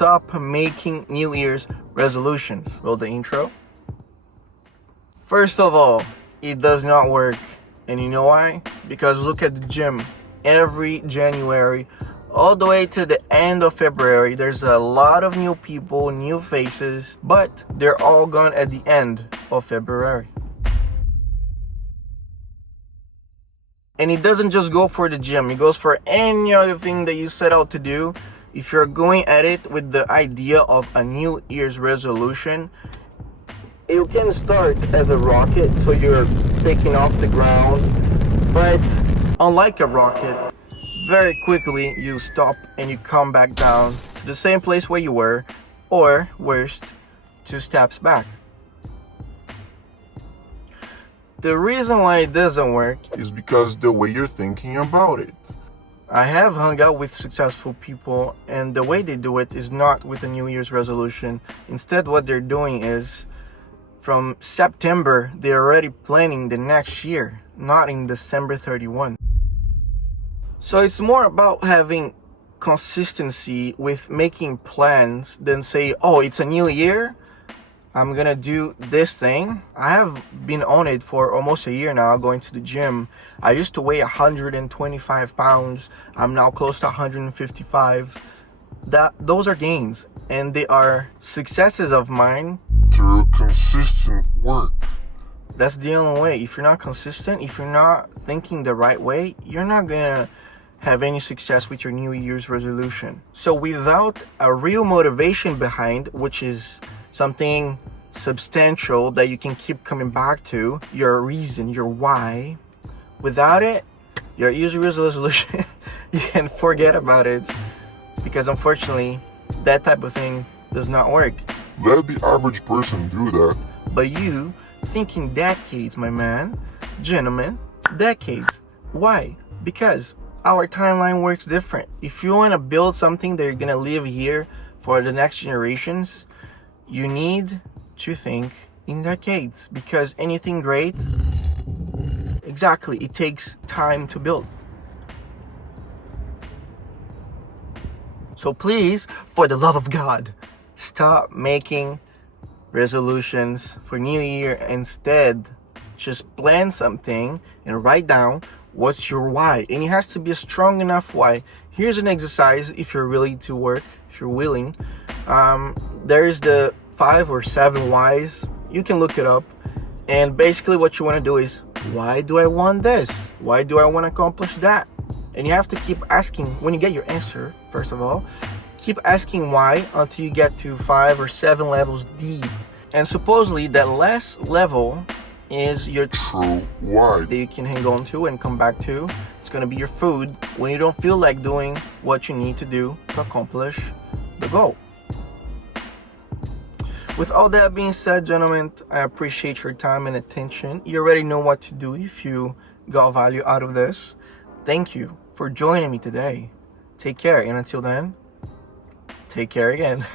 stop making New Year's resolutions. Roll the intro. First of all, it does not work. And you know why? Because look at the gym. Every January, all the way to the end of February, there's a lot of new people, new faces, but they're all gone at the end of February. And it doesn't just go for the gym, it goes for any other thing that you set out to do. If you're going at it with the idea of a New Year's resolution, you can start as a rocket, so you're taking off the ground, but unlike a rocket, very quickly you stop and you come back down to the same place where you were, or worst, 2 steps back. The reason why it doesn't work is because the way you're thinking about it. I have hung out with successful people, and the way they do it is not with a New Year's resolution. Instead, what they're doing is from September, they're already planning the next year, not in December 31. So it's more about having consistency with making plans than say, oh, it's a new year, I'm gonna do this thing. I have been on it for almost a year now, going to the gym. I used to weigh 125 pounds. I'm now close to 155. Those are gains, and they are successes of mine Through consistent work. That's the only way. If you're not consistent, if you're not thinking the right way, you're not gonna have any success with your New Year's resolution. So without a real motivation behind, which is something substantial that you can keep coming back to, your reason, your why, without it, your New Year's resolution, you can forget about it, because unfortunately, that type of thing does not work. Let the average person do that. But you thinking decades, my man, gentlemen, decades. Why? Because our timeline works different. If you want to build something that you're going to live here for the next generations, you need to think in decades, because anything great, exactly, it takes time to build. So please, for the love of God, stop making resolutions for New Year. Instead, just plan something and write down what's your why. And it has to be a strong enough why. Here's an exercise if you're willing to work, if you're willing. There's the 5 or 7 whys. You can look it up. And basically what you want to do is, why do I want this? Why do I want to accomplish that? And you have to keep asking. When you get your answer, first of all, keep asking why until you get to 5 or 7 levels deep. And supposedly that last level is your True why. that you can hang on to and come back to. It's going to be your food when you don't feel like doing what you need to do to accomplish the goal. With all that being said, gentlemen, I appreciate your time and attention. You already know what to do if you got value out of this. Thank you for joining me today. Take care, and until then, take care again.